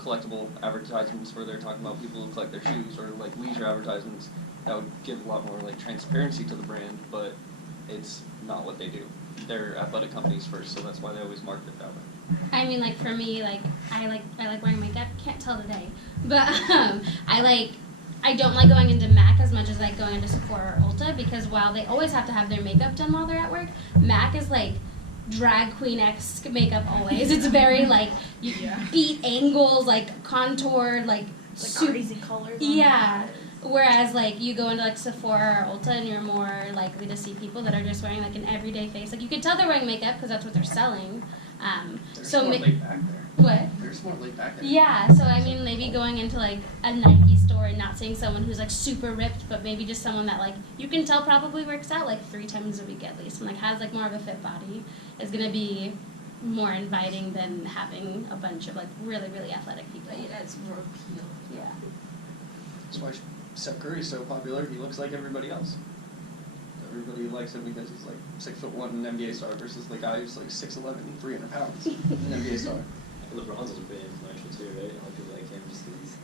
collectible advertisements where they're talking about people who collect their shoes, or like leisure advertisements that would give a lot more like transparency to the brand, but it's not what they do. They're athletic companies first, so that's why they always market it that way. I mean, like, for me, like, I like wearing makeup. Can't tell today, but I don't like going into MAC as much as I like going into Sephora or Ulta, because while they always have to have their makeup done while they're at work, MAC is like drag queen-esque makeup always. It's very like beat angles, like contoured, like crazy colors. Yeah. Whereas like you go into like Sephora or Ulta and you're more likely to see people that are just wearing like an everyday face. Like you can tell they're wearing makeup because that's what they're selling. They're more laid back there. What? They're just more laid back there. Yeah, so I mean maybe going into like a Nike store and not seeing someone who's like super ripped, but maybe just someone that like you can tell probably works out like 3 times a week at least and like has like more of a fit body is gonna be more inviting than having a bunch of like really, really athletic people. But it adds more appeal. Yeah. That's why Steph Curry's so popular. He looks like everybody else. Everybody likes him because he's like 6'1", an NBA star, versus the guy who's like 6'11", 300 pounds, an NBA star. LeBron's also pretty influential too, right? A lot of people like him just because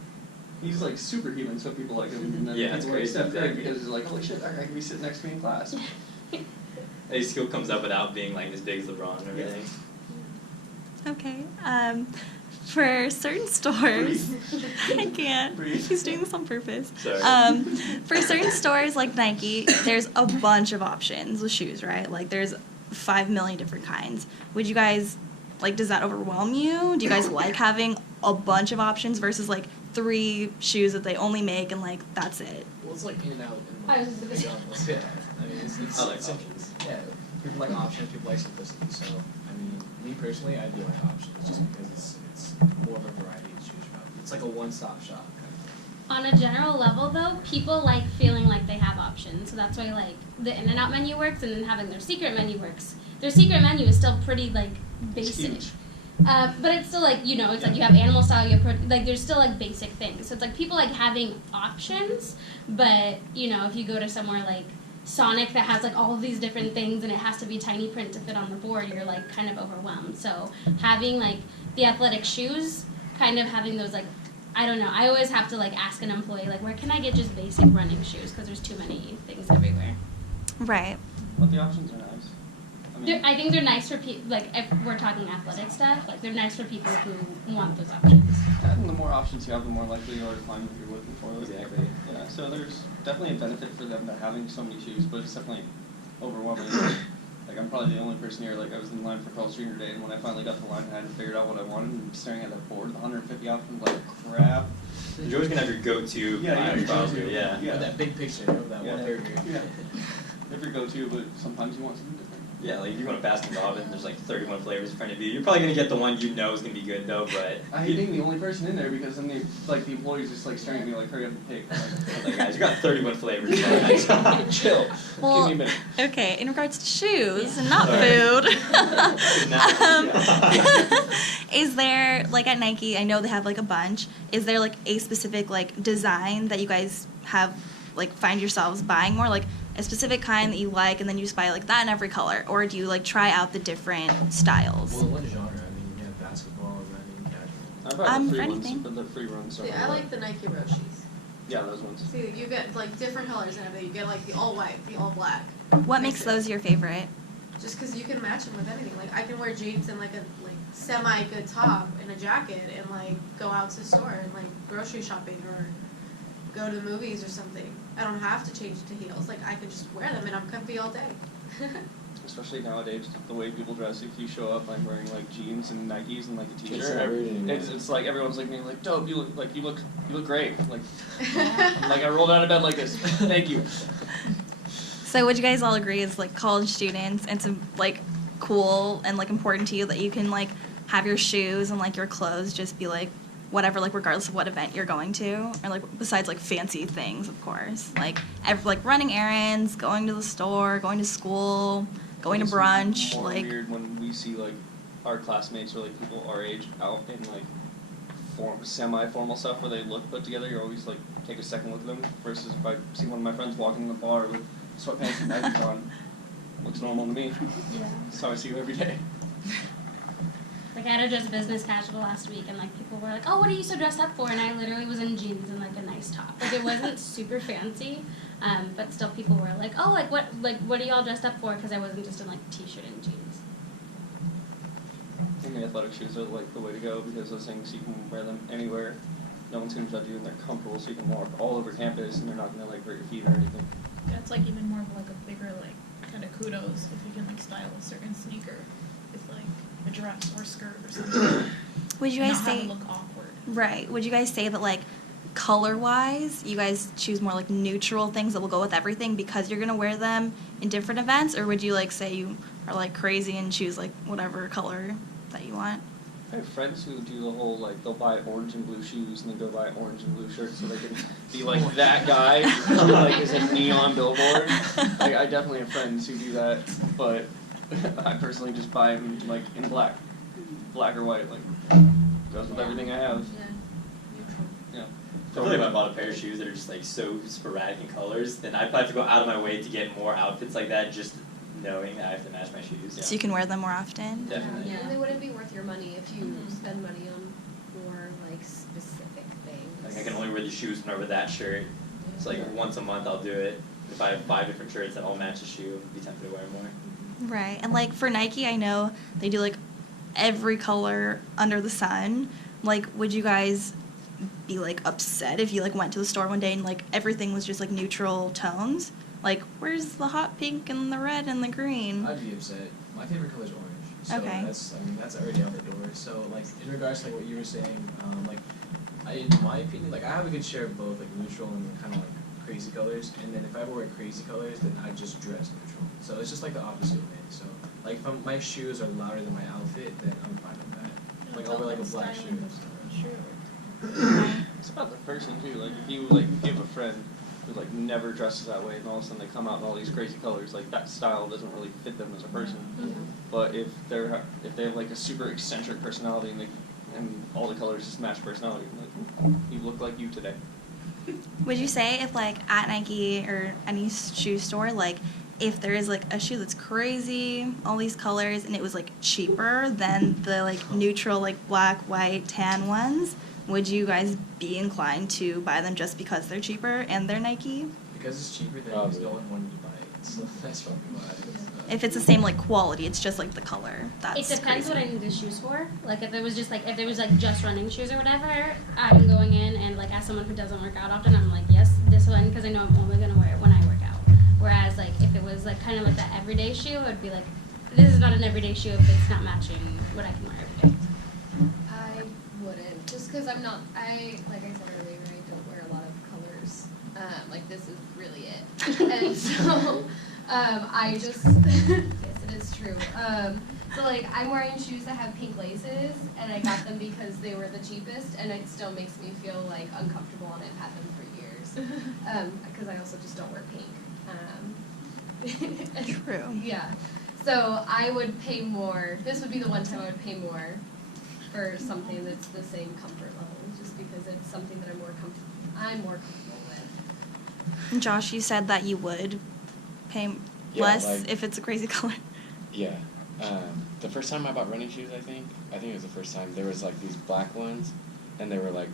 he's like superhuman, so people like him. And then yeah, people like Steph Curry because he's like, holy shit, that guy can be sitting next to me in class. His skill comes up without being like as big as LeBron and everything. Yeah. Okay. For certain stores, I can't. Breathe. He's doing this on purpose. Sorry. For certain stores like Nike, there's a bunch of options with shoes, right? Like there's 5 million different kinds. Would you guys, like, does that overwhelm you? Do you guys like having a bunch of options versus like 3 shoes that they only make and like that's it? Well, it's like in and out. I was gonna say. Yeah, I mean, it's I like it's options. Yeah, people like options, people like simplicity. So, I mean, me personally, I do like options just because it's more of a variety to choose from. It's like a one-stop shop kind of thing. On a general level, though, people like feeling like they have options. So that's why, like, the In-N-Out menu works, and then having their secret menu works. Their secret menu is still pretty, like, basic. It's huge. But it's still, like, you know, it's like you have animal style, you have like, there's still, like, basic things. So it's like people like having options, but, you know, if you go to somewhere like Sonic that has, like, all of these different things and it has to be tiny print to fit on the board, you're, like, kind of overwhelmed. So having, like, the athletic shoes, kind of having those, like, I don't know. I always have to, like, ask an employee, like, where can I get just basic running shoes? Because there's too many things everywhere. Right. But the options are nice. I mean, I think they're nice for people, like, if we're talking athletic stuff, like, they're nice for people who want those options. and the more options you have, the more likely you are to find what you're looking for. Exactly. Yeah, so there's definitely a benefit for them to having so many shoes, but it's definitely overwhelming. Like, I'm probably the only person here, like, I was in line for Carl's Jr. Day, and when I finally got the line, I hadn't figured out what I wanted, and I'm staring at that board, the 150 options, like, crap. You're always gonna have your go-to. Yeah, line, your probably. go-to. Yeah. Yeah. Or that big picture of that one paragraph. Yeah. If your go-to, but sometimes you want something different. Yeah, like if you want a Baskin Robbins, there's like 31 flavors in front of you. You're probably gonna get the one you know is gonna be good though, but I hate being the only person in there because then the employees just like staring at me like, hurry up and pick. like, guys, you got 31 flavors. Chill. Well, Give me a minute. okay, in regards to shoes and not Sorry. food, Yeah. is there, like at Nike, I know they have like a bunch, is there like a specific like design that you guys have, like find yourselves buying more, like a specific kind that you like and then you just buy like that in every color, or do you like try out the different styles? Well, what genre? I mean, you have basketball, running, casual. I bought the free for ones, anything. but the free runs. See, I like the Nike Roshis. Yeah, those ones. See, you get like different colors and everything. You get like the all white, the all black. What makes those your favorite? Just because you can match them with anything. Like I can wear jeans and like a semi good top and a jacket and like go out to the store and like grocery shopping or go to the movies or something. I don't have to change to heels. Like I can just wear them and I'm comfy all day. Especially nowadays, the way people dress. If you show up like wearing like jeans and Nikes and like a t-shirt, everything. it's like everyone's looking at me like, dope. You look great. Like I rolled out of bed like this. Thank you. So would you guys all agree as like college students, it's like cool and like important to you that you can like have your shoes and like your clothes just be like whatever, like regardless of what event you're going to, or like besides like fancy things, of course, like like running errands, going to the store, going to school, going to brunch, It's more like weird when we see like our classmates or like people our age out in like semi-formal stuff where they look put together. You always like take a second look at them versus if I see one of my friends walking in the bar with sweatpants and Nikes on, looks normal to me. Yeah. That's how I see you every day. Like Like I had a just business casual last week, and like people were like, "Oh, what are you so dressed up for?" And I literally was in jeans and like a nice top. Like it wasn't super fancy, but still people were like, "Oh, what are y'all dressed up for?" Because I wasn't just in like t-shirt and jeans. I think the athletic shoes are like the way to go because those things you can wear them anywhere. No one's gonna judge you, and they're comfortable, so you can walk all over campus, and they're not gonna like hurt your feet or anything. Yeah, it's like even more of like a bigger like kind of kudos if you can like style a certain sneaker with like a dress or skirt or something. Would you Not guys have say it look awkward. right? Would you guys say that like color-wise, you guys choose more like neutral things that will go with everything because you're gonna wear them in different events, or would you like say you are like crazy and choose like whatever color that you want? I have friends who do the whole, like, they'll buy orange and blue shoes and then go buy orange and blue shirts so they can be like that guy who, like, is a neon billboard. Like, I definitely have friends who do that, but I personally just buy them, like, in black. Black or white, like, goes with everything I have. Yeah. I feel like if I bought a pair of shoes that are just like so sporadic in colors, then I'd probably have to go out of my way to get more outfits like that, just knowing that I have to match my shoes. So you can wear them more often. Definitely. And they wouldn't be worth your money if you spend money on more like specific things. Like I can only wear the shoes when I wear that shirt. So like once a month I'll do it. If I have 5 different shirts that all match the shoe, I'd be tempted to wear more. Right. And like for Nike, I know they do like every color under the sun. Like, would you guys be like upset if you like went to the store one day and like everything was just like neutral tones? Like, where's the hot pink and the red and the green? I'd be upset. My favorite color is orange. So Okay. that's already out the door. So like in regards to like what you were saying, in my opinion, like I have a good share of both like neutral and kind of like crazy colors. And then if I wear crazy colors, then I just dress neutral. So it's just like the opposite of me. So like if my shoes are louder than my outfit, then I'm fine with that. Like I'll wear like a black shoe. It's about the person, too. Like, if you, like, give a friend who, like, never dresses that way, and all of a sudden they come out in all these crazy colors, like, that style doesn't really fit them as a person. But if they have, like, a super eccentric personality and all the colors just match personality, like, you look like you today. Would you say if like at Nike or any shoe store, like if there is like a shoe that's crazy, all these colors, and it was like cheaper than the like neutral like black, white, tan ones, would you guys be inclined to buy them just because they're cheaper and they're Nike? Because it's cheaper, then it's the only one you buy it. So that's probably why. If it's the same like quality, it's just like the color. That's It depends crazy. what I need the shoes for. Like if it was like just running shoes or whatever, I'm going in and like as someone who doesn't work out often, I'm like yes, this one because I know I'm only gonna wear it when I work out. Whereas like if it was like kind of like that everyday shoe, I'd be like, this is not an everyday shoe if it's not matching what I can wear every day. I wouldn't, just because like I said earlier, I don't wear a lot of colors. Like this is really it, and so I just yes, it is true. So like I'm wearing shoes that have pink laces, and I got them because they were the cheapest, and it still makes me feel like uncomfortable, and I've had them for years. Because I also just don't wear pink. True. Yeah. So I would pay more. This would be the one time I would pay more for something that's the same comfort level, just because it's something that I'm more comfortable with. And Josh, you said that you would pay Yeah, less like- if it's a crazy color. Yeah. The first time I bought running shoes, I think it was the first time, there was like these black ones, and they were like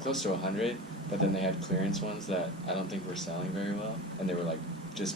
close to 100, but then they had clearance ones that I don't think were selling very well, and they were like just